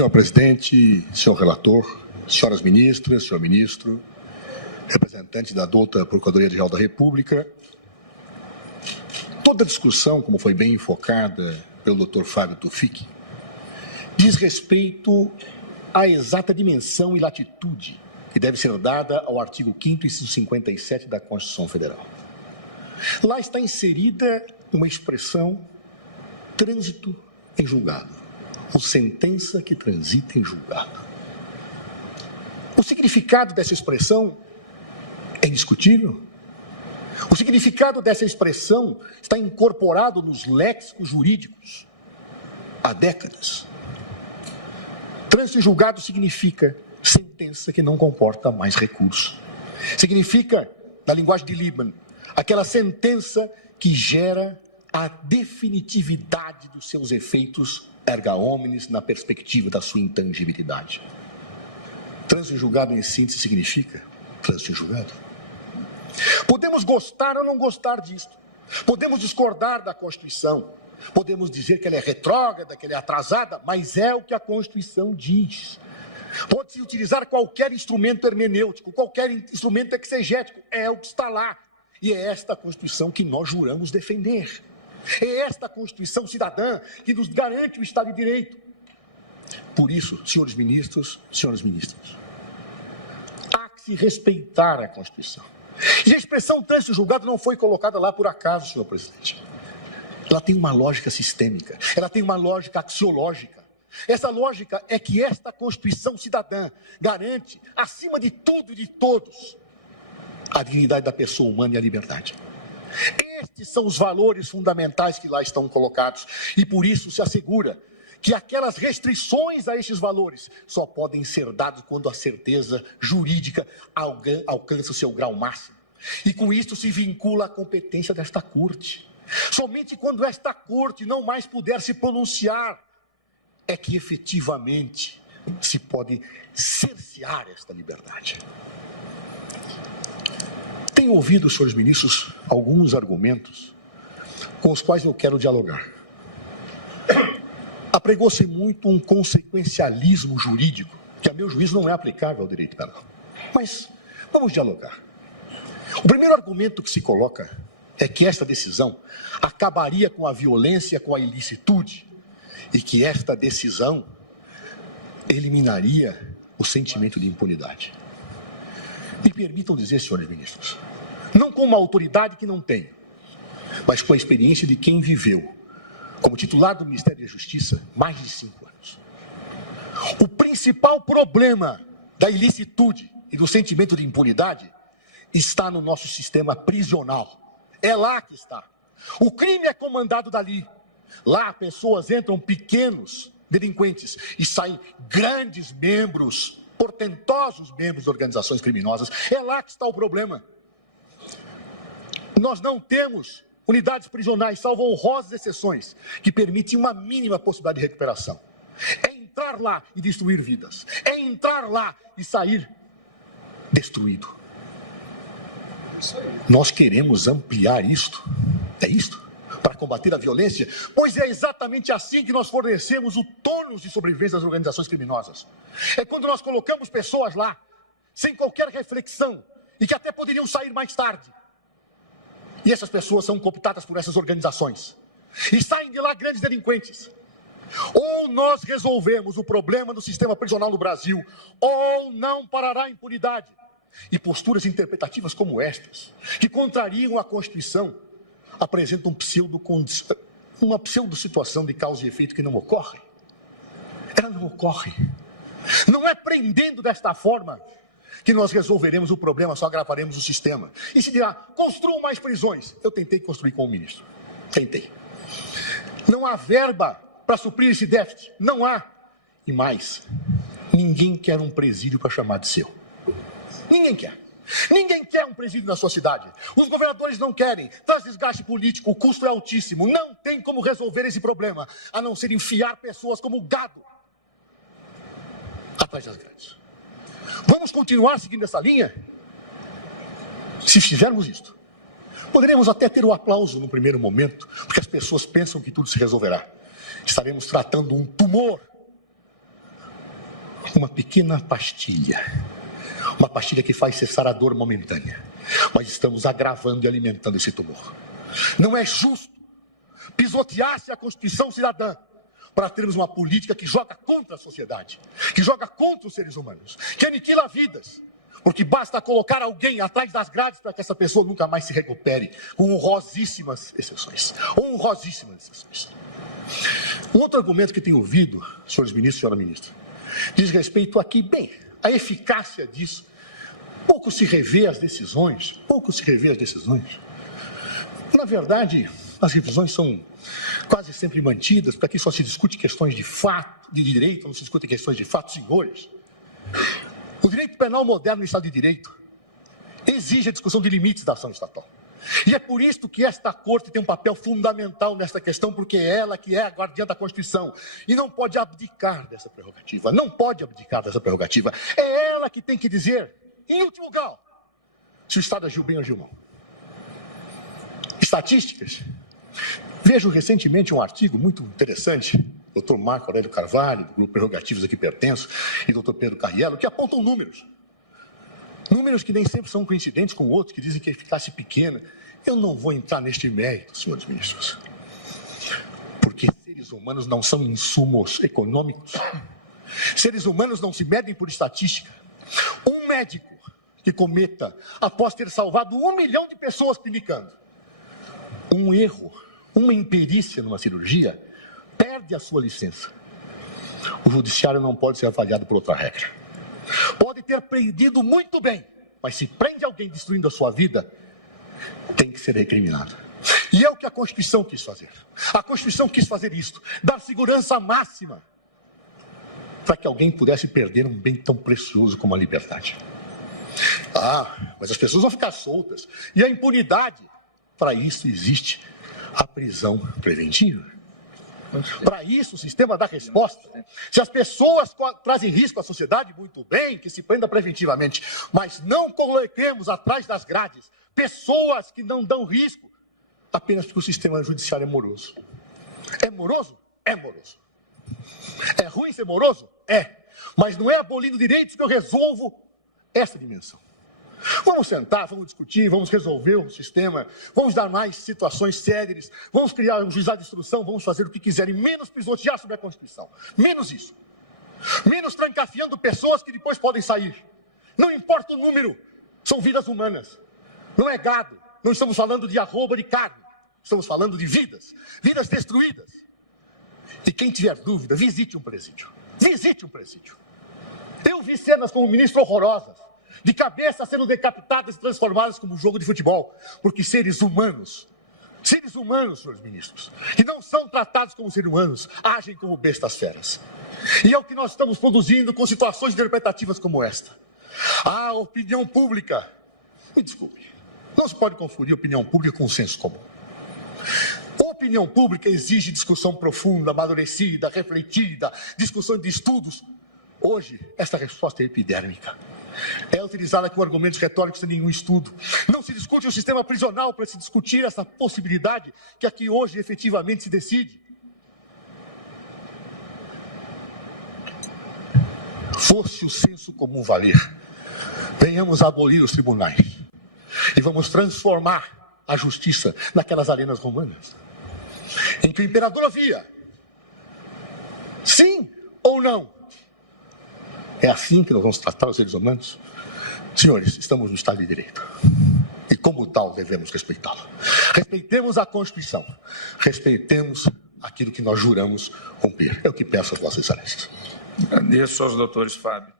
Senhor presidente, senhor relator, senhoras ministras, senhor ministro, representante da douta Procuradoria-Geral da República, toda a discussão, como foi bem enfocada pelo Dr. Fábio Tuffic, diz respeito à exata dimensão e latitude que deve ser dada ao artigo 5º, inciso 57 da Constituição Federal. Lá está inserida uma expressão trânsito em julgado, ou sentença que transita em julgado. O significado dessa expressão é indiscutível. O significado dessa expressão está incorporado nos léxicos jurídicos há décadas. Trânsito em julgado significa sentença que não comporta mais recurso. Significa, na linguagem de Liebman, aquela sentença que gera a definitividade dos seus efeitos erga omnes na perspectiva da sua intangibilidade. Trânsito em julgado, em síntese, significa trânsito em julgado. Podemos gostar ou não gostar disto. Podemos discordar da Constituição. Podemos dizer que ela é retrógrada, que ela é atrasada, mas é o que a Constituição diz. Pode-se utilizar qualquer instrumento hermenêutico, qualquer instrumento exegético, é o que está lá. E é esta Constituição que nós juramos defender. É esta Constituição cidadã que nos garante o Estado de Direito. Por isso, senhores ministros, senhoras ministras, há que se respeitar a Constituição. E a expressão trânsito julgado não foi colocada lá por acaso, senhor presidente. Ela tem uma lógica sistêmica, ela tem uma lógica axiológica. Essa lógica é que esta Constituição cidadã garante, acima de tudo e de todos, a dignidade da pessoa humana e a liberdade. Estes são os valores fundamentais que lá estão colocados e por isso se assegura que aquelas restrições a estes valores só podem ser dadas quando a certeza jurídica alcança o seu grau máximo. E com isso se vincula a competência desta Corte. Somente quando esta Corte não mais puder se pronunciar é que efetivamente se pode cercear esta liberdade. Tenho ouvido, senhores ministros, alguns argumentos com os quais eu quero dialogar. Apregou-se muito um consequencialismo jurídico, que a meu juízo não é aplicável ao direito penal. Mas vamos dialogar. O primeiro argumento que se coloca é que esta decisão acabaria com a violência, com a ilicitude, e que esta decisão eliminaria o sentimento de impunidade. Me permitam dizer, senhores ministros, não com uma autoridade que não tenho, mas com a experiência de quem viveu como titular do Ministério da Justiça mais de 5 anos. O principal problema da ilicitude e do sentimento de impunidade está no nosso sistema prisional. É lá que está. O crime é comandado dali. Lá pessoas entram pequenos delinquentes e saem grandes membros, portentosos membros de organizações criminosas. É lá que está o problema. Nós não temos unidades prisionais, salvo honrosas exceções, que permitem uma mínima possibilidade de recuperação. É entrar lá e destruir vidas. É entrar lá e sair destruído. Nós queremos ampliar isto. É isto? Para combater a violência? Pois é exatamente assim que nós fornecemos o tônus de sobrevivência das organizações criminosas. É quando nós colocamos pessoas lá, sem qualquer reflexão, e que até poderiam sair mais tarde. E essas pessoas são cooptadas por essas organizações. E saem de lá grandes delinquentes. Ou nós resolvemos o problema do sistema prisional no Brasil, ou não parará a impunidade. E posturas interpretativas como estas, que contrariam a Constituição, apresentam uma pseudo-situação de causa e efeito que não ocorre. Ela não ocorre. Não é prendendo desta forma que nós resolveremos o problema, só agravaremos o sistema. E se dirá, construam mais prisões. Eu tentei construir com o ministro. Tentei. Não há verba para suprir esse déficit. Não há. E mais, ninguém quer um presídio para chamar de seu. Ninguém quer. Ninguém quer um presídio na sua cidade. Os governadores não querem. Traz desgaste político, o custo é altíssimo. Não tem como resolver esse problema, a não ser enfiar pessoas como gado atrás das grades. Vamos continuar seguindo essa linha? Se fizermos isto, poderemos até ter o aplauso no primeiro momento, porque as pessoas pensam que tudo se resolverá. Estaremos tratando um tumor uma pequena pastilha. Uma pastilha que faz cessar a dor momentânea. Mas estamos agravando e alimentando esse tumor. Não é justo pisotear-se a Constituição cidadã para termos uma política que joga contra a sociedade, que joga contra os seres humanos, que aniquila vidas, porque basta colocar alguém atrás das grades para que essa pessoa nunca mais se recupere, com honrosíssimas exceções. Honrosíssimas exceções. Um outro argumento que tenho ouvido, senhores ministros e senhora ministra, diz respeito aqui, bem, à eficácia disso. Pouco se revê as decisões, Na verdade, as revisões são quase sempre mantidas, porque aqui só se discute questões de fato, de direito, não se discute questões de fato, senhores. O direito penal moderno no Estado de Direito exige a discussão de limites da ação estatal. E é por isso que esta Corte tem um papel fundamental nesta questão, porque é ela que é a guardiã da Constituição. E não pode abdicar dessa prerrogativa, É ela que tem que dizer, em último grau, se o Estado agiu bem ou agiu mal. Estatísticas. Vejo recentemente um artigo muito interessante, Dr. Marco Aurélio Carvalho, do Grupo Prerrogativas a que pertenço, e Dr. Pedro Carriello, que apontam números. Números que nem sempre são coincidentes com outros, que dizem que a eficácia é pequena. Eu não vou entrar neste mérito, senhores ministros, porque seres humanos não são insumos econômicos. Seres humanos não se medem por estatística. Um médico que cometa, após ter salvado 1 milhão de pessoas clinicando, um erro, uma imperícia numa cirurgia, perde a sua licença. O judiciário não pode ser avaliado por outra regra. Pode ter prendido muito bem, mas se prende alguém destruindo a sua vida, tem que ser recriminado. E é o que a Constituição quis fazer. A Constituição quis fazer isto, dar segurança máxima para que alguém pudesse perder um bem tão precioso como a liberdade. Mas as pessoas vão ficar soltas. E a impunidade, para isso existe a prisão preventiva. Para isso, o sistema dá resposta. Se as pessoas trazem risco à sociedade, muito bem, que se prenda preventivamente. Mas não coloquemos atrás das grades pessoas que não dão risco apenas porque o sistema judiciário é moroso. É moroso? É moroso. É ruim ser moroso? É. Mas não é abolindo direitos que eu resolvo essa dimensão. Vamos sentar, vamos discutir, vamos resolver o sistema, vamos dar mais situações céleres, vamos criar um juizado de instrução, vamos fazer o que quiserem, menos pisotear sobre a Constituição. Menos isso. Menos trancafiando pessoas que depois podem sair. Não importa o número, são vidas humanas. Não é gado, não estamos falando de arroba de carne, estamos falando de vidas, vidas destruídas. E quem tiver dúvida, visite um presídio. Visite um presídio. Eu vi cenas como ministro horrorosas, de cabeça sendo decapitadas e transformadas como um jogo de futebol, porque seres humanos, senhores ministros, que não são tratados como seres humanos, agem como bestas feras. E é o que nós estamos produzindo com situações interpretativas como esta. A opinião pública, me desculpe, não se pode confundir opinião pública com senso comum. Opinião pública exige discussão profunda, amadurecida, refletida, discussão de estudos. Hoje, esta resposta é epidérmica. É utilizada com argumentos retóricos sem nenhum estudo. Não se discute o sistema prisional para se discutir essa possibilidade que aqui hoje efetivamente se decide. Fosse o senso comum valer, venhamos abolir os tribunais e vamos transformar a justiça naquelas arenas romanas, em que o imperador havia sim ou não. É assim que nós vamos tratar os seres humanos? Senhores, estamos no Estado de Direito. E como tal, devemos respeitá-lo. Respeitemos a Constituição. Respeitemos aquilo que nós juramos cumprir. É o que peço às vossas excelências. Agradeço aos doutores Fábio.